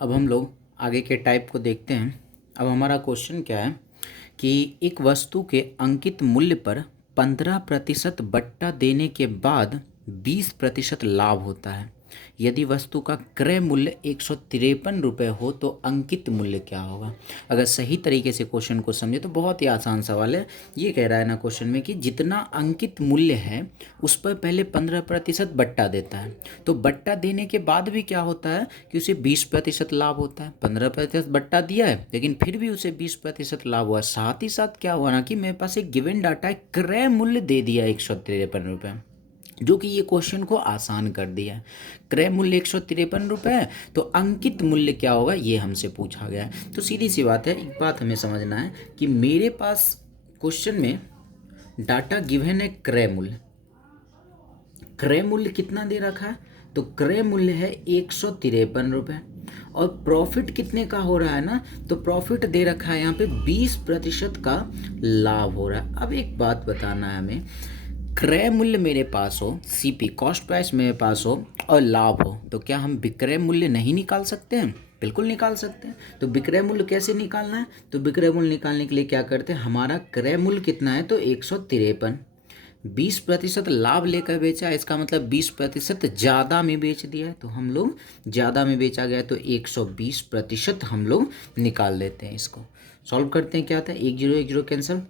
अब हम लोग आगे के टाइप को देखते हैं। अब हमारा क्वेश्चन क्या है कि एक वस्तु के अंकित मूल्य पर 15% बट्टा देने के बाद 20% लाभ होता है। यदि वस्तु का क्रय मूल्य 153 रुपये हो तो अंकित मूल्य क्या होगा। अगर सही तरीके से क्वेश्चन को समझे तो बहुत ही आसान सवाल है। ये कह रहा है ना क्वेश्चन में कि जितना अंकित मूल्य है उस पर पहले 15% बट्टा देता है, तो बट्टा देने के बाद भी क्या होता है कि उसे 20% लाभ होता है। 15% बट्टा दिया है लेकिन फिर भी उसे 20% लाभ हुआ। साथ ही साथ क्या हुआ ना कि मेरे पास एक गिवन डाटा है, क्रय मूल्य दे दिया 153 रुपये, जो कि ये क्वेश्चन को आसान कर दिया है। क्रय मूल्य 153 रुपये है तो अंकित मूल्य क्या होगा ये हमसे पूछा गया है। तो सीधी सी बात है, एक बात हमें समझना है कि मेरे पास क्वेश्चन में डाटा गिवन है क्रय मूल्य। क्रय मूल्य कितना दे रखा है, तो क्रय मूल्य है 153 रुपये और प्रॉफिट कितने का हो रहा है ना, तो प्रॉफिट दे रखा है यहाँ पे 20% का लाभ हो रहा है। अब एक बात बताना है हमें, क्रय मूल्य मेरे पास हो, सीपी कॉस्ट प्राइस मेरे पास हो और लाभ हो, तो क्या हम विक्रय मूल्य नहीं निकाल सकते हैं? बिल्कुल निकाल सकते हैं। तो विक्रय मूल्य कैसे निकालना है, तो विक्रय मूल्य निकालने के लिए क्या करते हैं, हमारा क्रय मूल्य कितना है तो 153, 20% लाभ लेकर बेचा, इसका मतलब 20% ज़्यादा में बेच दिया है, तो हम लोग ज़्यादा में बेचा गया तो 120% हम लोग निकाल लेते हैं। इसको सॉल्व करते हैं, क्या आता है, 1 0 1 0 कैंसिल,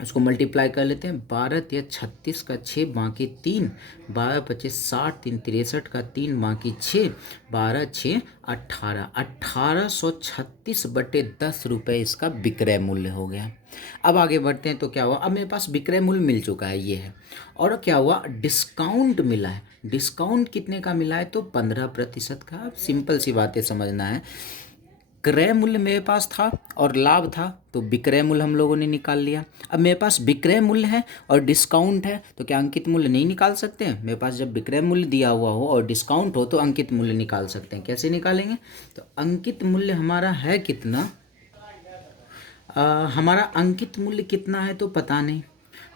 उसको मल्टीप्लाई कर लेते हैं। 12 या 36 का 6 बाकी 3, 12 25 60, 3 63 का 3 बाकी 6, 12 6 18, 1836/10 इसका विक्रय मूल्य हो गया। अब आगे बढ़ते हैं तो क्या हुआ, अब मेरे पास विक्रय मूल्य मिल चुका है ये है, और क्या हुआ डिस्काउंट मिला है। डिस्काउंट कितने का मिला है तो 15% का। अब सिंपल सी बातें समझना है, क्रय मूल्य मेरे पास था और लाभ था तो विक्रय मूल्य हम लोगों ने निकाल लिया। अब मेरे पास विक्रय मूल्य है और डिस्काउंट है तो क्या अंकित मूल्य नहीं निकाल सकते हैं? मेरे पास जब विक्रय मूल्य दिया हुआ हो और डिस्काउंट हो तो अंकित मूल्य निकाल सकते हैं। कैसे निकालेंगे, तो अंकित मूल्य हमारा है कितना, हमारा अंकित मूल्य कितना है तो पता नहीं,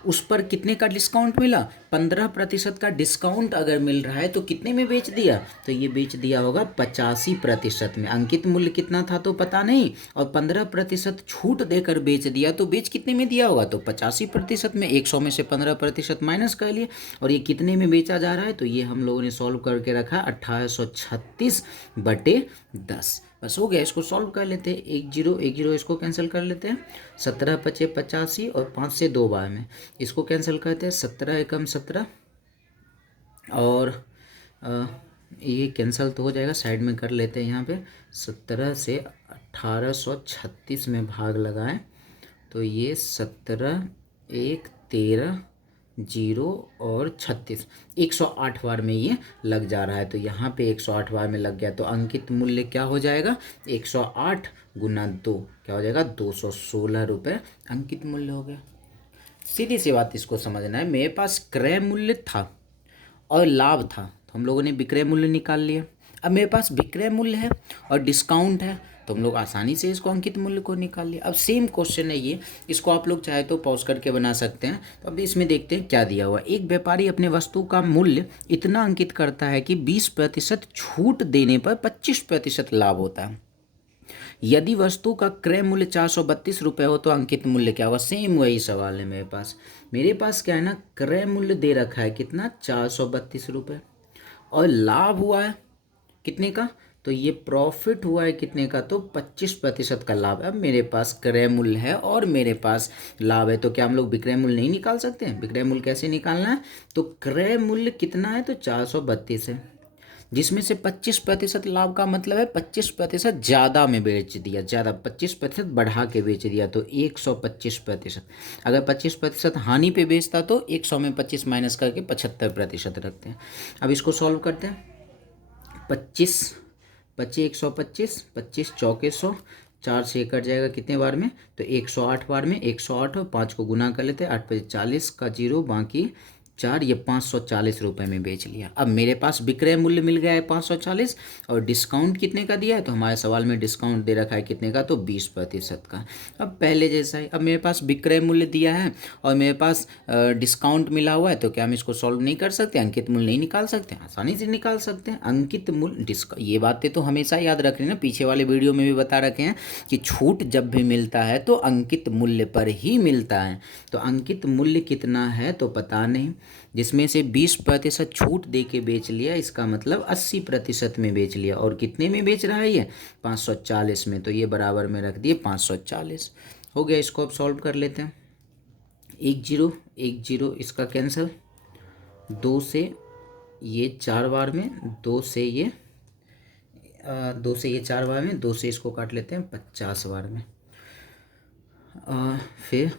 उस पर कितने का डिस्काउंट मिला, 15% का डिस्काउंट अगर मिल रहा है तो कितने में बेच दिया, तो ये बेच दिया होगा 85% में। अंकित मूल्य कितना था तो पता नहीं और 15% छूट देकर बेच दिया तो बेच कितने में दिया होगा, तो 85% में। 100 में से 15% माइनस कर लिए और ये कितने में बेचा जा रहा है, तो ये हम लोगों ने सॉल्व करके रखा 1836/10। बस हो गया, इसको सॉल्व कर लेते हैं। 1 0 1 0 इसको कैंसिल कर लेते हैं। 17 पचे 85 और 5 से 2 बार में इसको कैंसिल करते हैं। 17 एकम 17 और ये कैंसिल तो हो जाएगा, साइड में कर लेते हैं यहाँ पे। 17 से 1836 में भाग लगाएं तो ये 17 1 13 0 और 36, 108 बार में ये लग जा रहा है, तो यहाँ पे 108 बार में लग गया तो अंकित मूल्य क्या हो जाएगा, 108 गुना 2 क्या हो जाएगा, 216 रुपये अंकित मूल्य हो गया। सीधी सी बात इसको समझना है, मेरे पास क्रय मूल्य था और लाभ था तो हम लोगों ने विक्रय मूल्य निकाल लिया। अब मेरे पास विक्रय मूल्य है और डिस्काउंट है तो हम लोग आसानी से इसको अंकित मूल्य को निकाल लिया। अब सेम क्वेश्चन है ये, इसको आप लोग चाहे तो पॉज करके बना सकते हैं। तो अब इसमें देखते हैं क्या दिया हुआ। एक व्यापारी अपने वस्तु का मूल्य इतना अंकित करता है कि 20% छूट देने पर 25% लाभ होता है। यदि वस्तु का क्रय मूल्य 432 रुपये हो तो अंकित मूल्य क्या होगा। सेम वही सवाल है मेरे पास क्या है ना, क्रय मूल्य दे रखा है कितना, 432 रुपये और लाभ हुआ है कितने का, तो ये प्रॉफिट हुआ है कितने का, तो 25% का लाभ। अब मेरे पास क्रय मूल्य है और मेरे पास लाभ है तो क्या हम लोग विक्रय मूल्य नहीं निकाल सकते हैं। विक्रय मूल्य कैसे निकालना है, तो क्रय मूल्य कितना है तो 432 है, जिसमें से 25% लाभ का मतलब है 25% ज़्यादा में बेच दिया, ज़्यादा 25% बढ़ा के बेच दिया तो 125%। अगर 25% हानि पे बेचता तो 100 में 25 माइनस करके 75% रखते हैं। अब इसको सॉल्व करते हैं। 25 बचे 125, 25 चौके 100, 4 से कट जाएगा कितने बार में, तो 108 बार में। 108 और 5 को गुना कर लेते हैं, 8 5 40 का 0 बाकी 4, ये 540 रुपये में बेच लिया। अब मेरे पास विक्रय मूल्य मिल गया है 540 और डिस्काउंट कितने का दिया है, तो हमारे सवाल में डिस्काउंट दे रखा है कितने का, तो 20% का। अब पहले जैसा है, अब मेरे पास विक्रय मूल्य दिया है और मेरे पास डिस्काउंट मिला हुआ है, तो क्या हम इसको सॉल्व नहीं कर सकते, अंकित मूल्य नहीं निकाल सकते, आसानी से निकाल सकते हैं। अंकित मूल्य ये बातें तो हमेशा याद रख रहे हैं ना, पीछे वाले वीडियो में भी बता रखे हैं कि छूट जब भी मिलता है तो अंकित मूल्य पर ही मिलता है। तो अंकित मूल्य कितना है तो पता नहीं, जिसमें से 20% छूट दे के बेच लिया, इसका मतलब 80% में बेच लिया। और कितने में बेच रहा है ये, 540 में, तो ये बराबर में रख दिए 540 हो गया। इसको अब सॉल्व कर लेते हैं। 1 0 इसका कैंसिल, 2 से ये 4 बार में, 2 से ये 4 बार में, 2 से इसको काट लेते हैं 50 बार में, फिर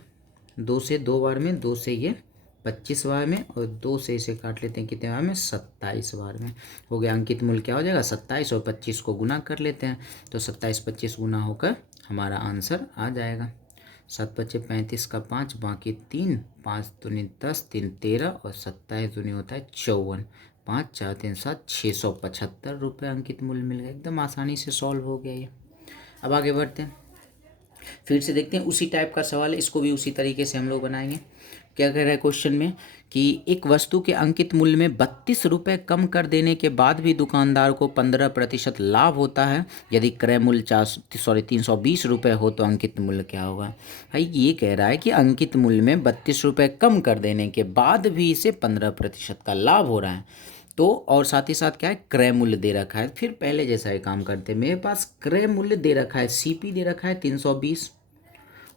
2 से 2 बार में, 2 से ये 25 बार में, और 2 से इसे काट लेते हैं कितने बार में, 27 बार में। हो गया। अंकित मूल्य क्या हो जाएगा, 27 और 25 को गुना कर लेते हैं, तो 27 25 गुना होकर हमारा आंसर आ जाएगा। 7 25 35 का 5, बाकी 3, 5 दूनी 10, 3 13 और 27 दूनी होता है 54, 5 4 3 7, 675 रुपये अंकित मूल्य मिल गया। एकदम आसानी से सॉल्व हो गया ये। अब आगे बढ़ते हैं, फिर से देखते हैं उसी टाइप का सवाल है, इसको भी उसी तरीके से हम लोग बनाएंगे। क्या कह रहा है क्वेश्चन में कि एक वस्तु के अंकित मूल्य में 32 रुपये कम कर देने के बाद भी दुकानदार को 15% लाभ होता है। यदि क्रय मूल्य 320 रुपये हो तो अंकित मूल्य क्या होगा। भाई ये कह रहा है कि अंकित मूल्य में 32 रुपये कम कर देने के बाद भी इसे 15% का लाभ हो रहा है, तो और साथ ही साथ क्या है, क्रय मूल्य दे रखा है। फिर पहले जैसा ही काम करते हैं, मेरे पास क्रय मूल्य दे रखा है, सीपी दे रखा है 320,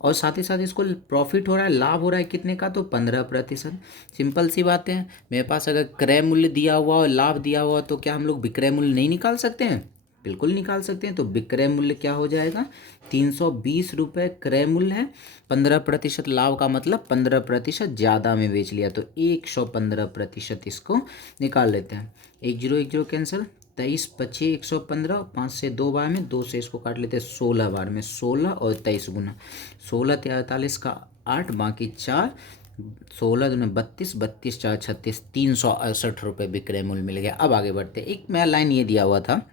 और साथ ही साथ इसको प्रॉफिट हो रहा है, लाभ हो रहा है कितने का, तो 15%। सिंपल सी बात है, मेरे पास अगर क्रय मूल्य दिया हुआ और लाभ दिया हुआ, तो क्या हम लोग विक्रय मूल्य नहीं निकाल सकते हैं, बिल्कुल निकाल सकते हैं। तो विक्रय मूल्य क्या हो जाएगा, 320 रुपये क्रय मूल्य है, 15% लाभ का मतलब 15% ज़्यादा में बेच लिया, तो 115% इसको निकाल लेते हैं। 1 0 1 0 कैंसिल, 23 25 115, 5 से 2 बार में, 2 से इसको काट लेते हैं 16 बार में, 16 और 23 गुना 16 43 का 8, बाकी 4, 16 दूना 32, 32 4 36, 368 रुपये विक्रय मूल्य मिल गया। अब आगे बढ़ते, एक मेरा लाइन ये दिया हुआ था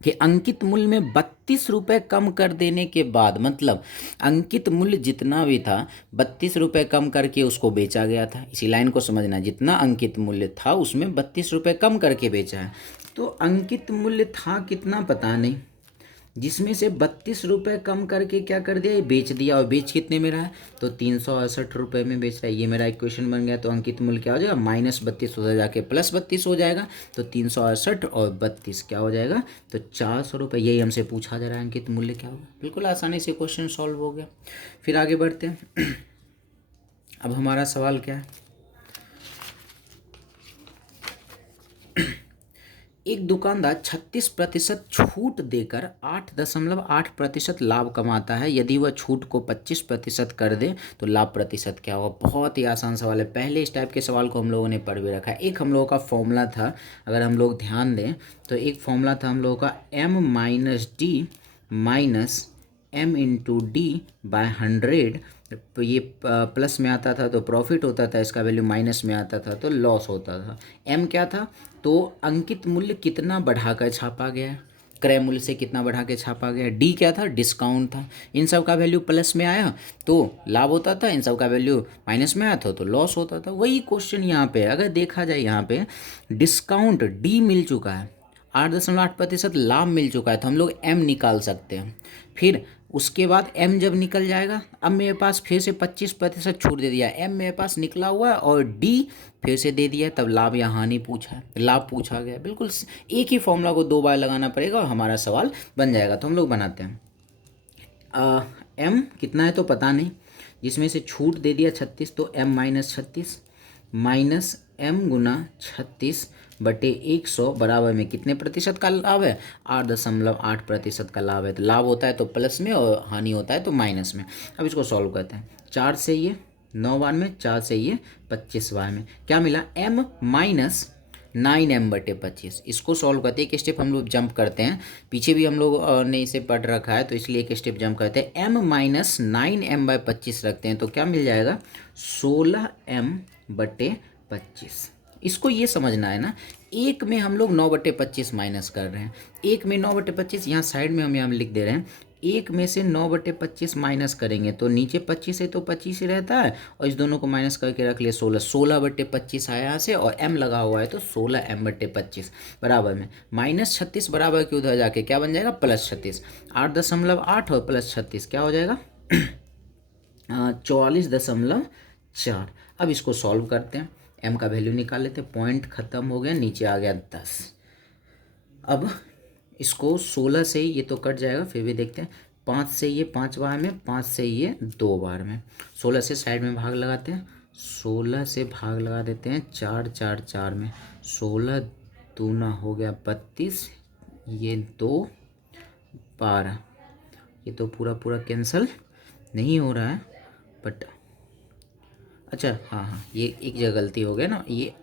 कि अंकित मूल्य में 32 रुपये कम कर देने के बाद, मतलब अंकित मूल्य जितना भी था 32 रुपये कम करके उसको बेचा गया था। इसी लाइन को समझना, जितना अंकित मूल्य था उसमें 32 रुपये कम करके बेचा है। तो अंकित मूल्य था कितना पता नहीं, जिसमें से 32 रुपये कम करके क्या कर दिया, ये बेच दिया। और बेच कितने में रहा है, तो 368 रुपये में बेच रहा है। ये मेरा इक्वेशन बन गया। तो अंकित मूल्य क्या हो जाएगा, -32 उधर जाके +32 हो जाएगा, तो 368 और 32 क्या हो जाएगा, तो 400 रुपये। यही हमसे पूछा जा रहा है, अंकित मूल्य क्या होगा। बिल्कुल आसानी से क्वेश्चन सॉल्व हो गया। फिर आगे बढ़ते हैं। अब हमारा सवाल क्या है, एक दुकानदार 36% छूट देकर 8.8% लाभ कमाता है। यदि वह छूट को 25% कर दे तो लाभ प्रतिशत क्या होगा। बहुत ही आसान सवाल है, पहले इस टाइप के सवाल को हम लोगों ने पढ़ भी रखा है। एक हम लोगों का फॉर्मूला था, अगर हम लोग ध्यान दें तो एक फॉर्मूला था हम लोगों का M-D माइनस M/D/100। तो ये प्लस में आता था तो प्रॉफिट होता था, इसका वैल्यू माइनस में आता था तो लॉस होता था। M क्या था, तो अंकित मूल्य कितना बढ़ाकर छापा गया है, क्रय मूल्य से कितना बढ़ा के छापा गया। डी क्या था, डिस्काउंट था। इन सब का वैल्यू प्लस में आया तो लाभ होता था, इन सब का वैल्यू माइनस में आया था तो लॉस होता था। वही क्वेश्चन यहाँ पे अगर देखा जाए, यहाँ पे डिस्काउंट डी मिल चुका है, 8.8% लाभ मिल चुका है, तो हम लोग एम निकाल सकते हैं। फिर उसके बाद एम जब निकल जाएगा, अब मेरे पास फिर से 25% छूट दे दिया, एम मेरे पास निकला हुआ है और डी फिर से दे दिया, तब लाभ या हानि पूछा है, लाभ पूछा गया। बिल्कुल एक ही फॉर्मूला को 2 बार लगाना पड़ेगा और हमारा सवाल बन जाएगा। तो हम लोग बनाते हैं। एम कितना है तो पता नहीं, जिसमें से छूट दे दिया 36, तो M-36 माइनस M गुना 36/100 बराबर में कितने प्रतिशत का लाभ है, 8.8% का लाभ है। तो लाभ होता है तो प्लस में और हानि होता है तो माइनस में। अब इसको सॉल्व करते हैं। 4 से ये 9 बार में, 4 से ये 25 बार में, क्या मिला, M माइनस 9M/25। इसको सॉल्व करते हैं, एक स्टेप हम लोग जंप करते हैं, पीछे भी हम लोग ने इसे पढ़ रखा है तो इसलिए एक स्टेप जंप करते हैं। M माइनस 9M/25 रखते हैं तो क्या मिल जाएगा, 16M/25। 25। इसको ये समझना है ना, एक में हम लोग 9/25 माइनस कर रहे हैं, एक में 9/25, यहाँ साइड में हम यहाँ लिख दे रहे हैं, एक में से 9/25 माइनस करेंगे तो नीचे 25 है तो 25 ही रहता है, और इस दोनों को माइनस करके रख लिए 16, 16/25 आया यहाँ से, और m लगा हुआ है तो 16m/25 बराबर में -36 बराबर के उधर जाके क्या बन जाएगा, +36, 8.8 और +36 क्या हो जाएगा 44.4। अब इसको सॉल्व करते हैं, m का वैल्यू निकाल लेते हैं, पॉइंट ख़त्म हो गया, नीचे आ गया 10। अब इसको 16 से ये तो कट जाएगा, फिर भी देखते हैं, 5 से ये 5 बार में, 5 से ये 2 बार में, 16 से साइड में भाग लगाते हैं, 16 से भाग लगा देते हैं 4 4 4 में, 16 दूना हो गया 32, ये 2 12, ये तो पूरा पूरा कैंसिल नहीं हो रहा है, बट अच्छा हाँ, ये एक जगह गलती हो गया ना, ये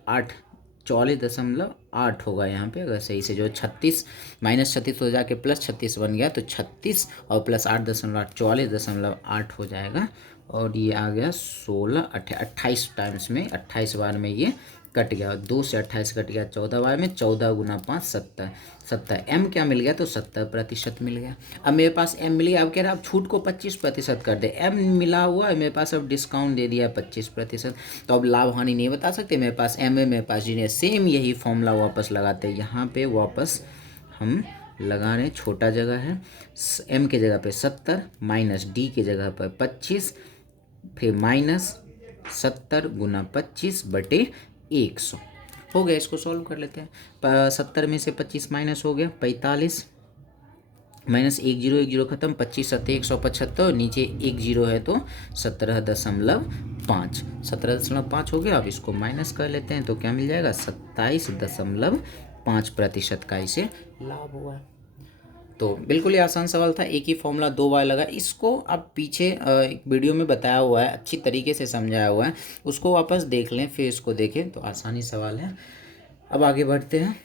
44.8 होगा यहाँ पे, अगर सही से जो 36 -36 हो जाके +36 बन गया तो 36 और +8.8 44.8 हो जाएगा, और ये आ गया 16 28 टाइम्स में, 28 बार में ये कट गया, 2 से 28 कट गया 14 बार में, 14 गुना 5 70, 70 m क्या मिल गया तो 70% मिल गया। अब मेरे पास m मिल गया, अब कह रहा है अब छूट को 25% कर दे, m मिला हुआ है मेरे पास, अब डिस्काउंट दे दिया 25%, तो अब लाभ हानि नहीं बता सकते, मेरे पास m है, मेरे पास जी, सेम यही फॉर्मूला वापस लगाते हैं, यहाँ पे वापस हम लगा रहे हैं, छोटा जगह है, m के जगह पे 70 माइनस d के जगह पर 25, फिर -70 गुना 25/100 हो गया। इसको सॉल्व कर लेते हैं, 70 में से 25 माइनस हो गया 45, -1 0 1 0 खत्म, 25 7 175, नीचे 1 0 है तो 17.5, 17.5 हो गया। अब इसको माइनस कर लेते हैं तो क्या मिल जाएगा, 27.5% का इसे लाभ हुआ। तो बिल्कुल ही आसान सवाल था, एक ही फॉर्मूला 2 बार लगा, इसको अब पीछे एक वीडियो में बताया हुआ है, अच्छी तरीके से समझाया हुआ है, उसको वापस देख लें, फिर इसको देखें तो आसानी सवाल है। अब आगे बढ़ते हैं,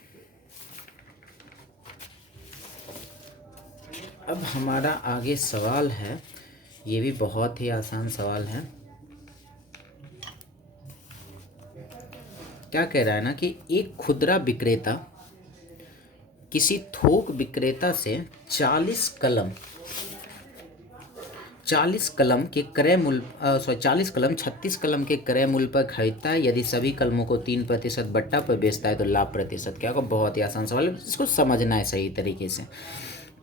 अब हमारा आगे सवाल है, ये भी बहुत ही आसान सवाल है। क्या कह रहा है ना कि एक खुदरा विक्रेता किसी थोक विक्रेता से 40 कलम के क्रय मूल्य 40 कलम 36 कलम के क्रय मूल्य पर खरीदता है, यदि सभी कलमों को 3% बट्टा पर बेचता है तो लाभ प्रतिशत क्या होगा। बहुत ही आसान सवाल है, इसको समझना है सही तरीके से।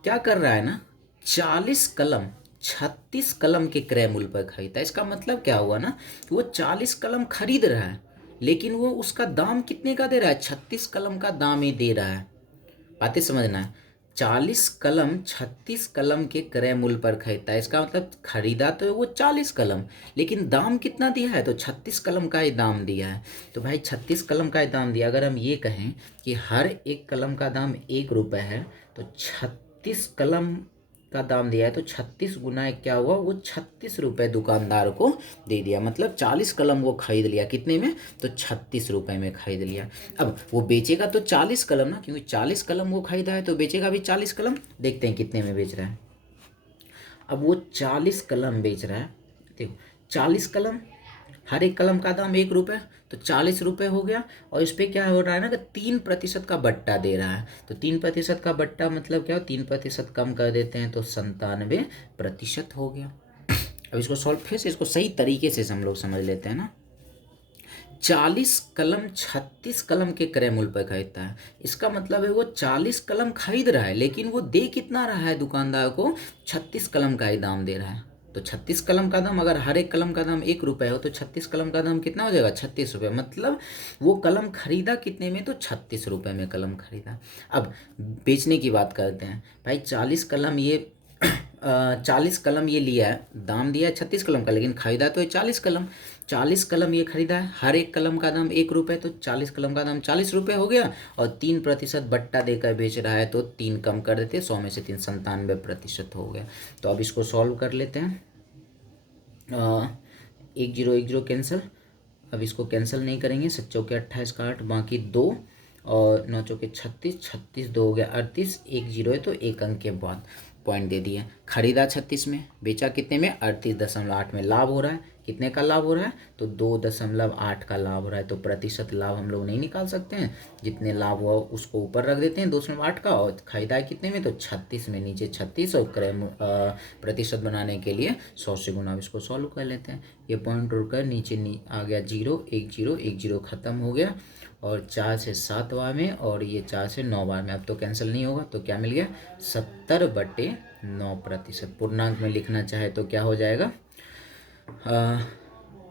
क्या कर रहा है ना, 40 कलम 36 कलम के क्रय मूल्य पर खरीदता है, इसका मतलब क्या हुआ ना, वो 40 कलम खरीद रहा है, लेकिन वो उसका दाम कितने का दे रहा है, 36 कलम का दाम ही दे रहा है। बातें समझना है, 40 कलम 36 कलम के क्रय मूल्य पर खरीदता है, इसका मतलब खरीदा तो वो 40 कलम, लेकिन दाम कितना दिया है तो 36 कलम का ही दाम दिया है। तो भाई 36 कलम का ही दाम दिया, अगर हम ये कहें कि हर एक कलम का दाम 1 रुपये है, तो 36 कलम का दाम दिया है तो 36 गुना क्या हुआ, वो 36 रुपये दुकानदार को दे दिया, मतलब 40 कलम वो खरीद लिया, कितने में तो 36 रुपये में खरीद लिया। अब वो बेचेगा तो 40 कलम ना, क्योंकि 40 कलम वो खरीदा है तो बेचेगा भी 40 कलम, देखते हैं कितने में बेच रहा है। अब वो 40 कलम बेच रहा है, देखो 40 कलम, हर एक कलम का दाम 1 रुपये, तो 40 रुपये हो गया, और इस पर क्या हो रहा है ना कि 3% का बट्टा दे रहा है, तो 3% का बट्टा मतलब क्या हो, 3% कम कर देते हैं तो 97% हो गया। अब इसको सॉल्व फिर से, इसको सही तरीके से हम लोग समझ लेते हैं ना। 40 कलम 36 कलम के क्रय मूल्य पर खरीदता है, इसका मतलब है वो 40 कलम खरीद रहा है, लेकिन वो दे कितना रहा है दुकानदार को, 36 कलम का ही दाम दे रहा है। तो 36 कलम का दाम, अगर हर एक कलम का दाम 1 रुपये हो तो 36 कलम का दाम कितना हो जाएगा, 36 रुपये, मतलब वो कलम खरीदा कितने में तो 36 रुपये में कलम खरीदा। अब बेचने की बात करते हैं, भाई 40 कलम ये 40 कलम ये लिया है, दाम दिया है 36 कलम का, लेकिन खरीदा तो 40 कलम, 40 कलम ये खरीदा है, हर एक कलम का दाम 1 रुपये, तो 40 कलम का दाम 40 रुपये हो गया, और 3% बट्टा देकर बेच रहा है तो 3 कम कर देते, 100 में से 3 97% हो गया। तो अब इसको सॉल्व कर लेते हैं, 1 0 1 0 कैंसिल, अब इसको कैंसिल नहीं करेंगे, 7 चौके 28 का 8, बाकी 2 और 9 चौके 36, 36 2 हो गया 38, 1 0 है तो 1 अंक के बाद पॉइंट दे दिए। खरीदा 36 में, बेचा कितने में 38.8 में, लाभ हो रहा है, कितने का लाभ हो रहा है, तो 2.8 का लाभ हो रहा है। तो प्रतिशत लाभ हम लोग नहीं निकाल सकते हैं, जितने लाभ हुआ उसको ऊपर रख देते हैं 2.8 का, और खरीदा है कितने में, तो 36 में, नीचे 36, और प्रतिशत बनाने के लिए 100 से गुना। इसको सॉल्व कर लेते हैं। ये पॉइंट उड़कर नीचे आ गया 0, 1 0, 1 0 खत्म हो गया, और 4 से 7 बार में, और ये 4 से 9 बार में। अब तो कैंसिल नहीं होगा, तो क्या मिल गया, 70/9%। पूर्णांक में लिखना चाहे तो क्या हो जाएगा,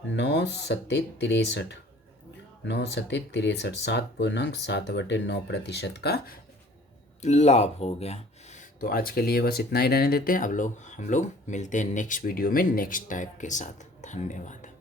9 सत्ते 63, 9 सत्ते 63, 7.7/9% का लाभ हो गया। तो आज के लिए बस इतना ही रहने देते हैं। अब हम लोग मिलते हैं नेक्स्ट वीडियो में नेक्स्ट टाइप के साथ। धन्यवाद।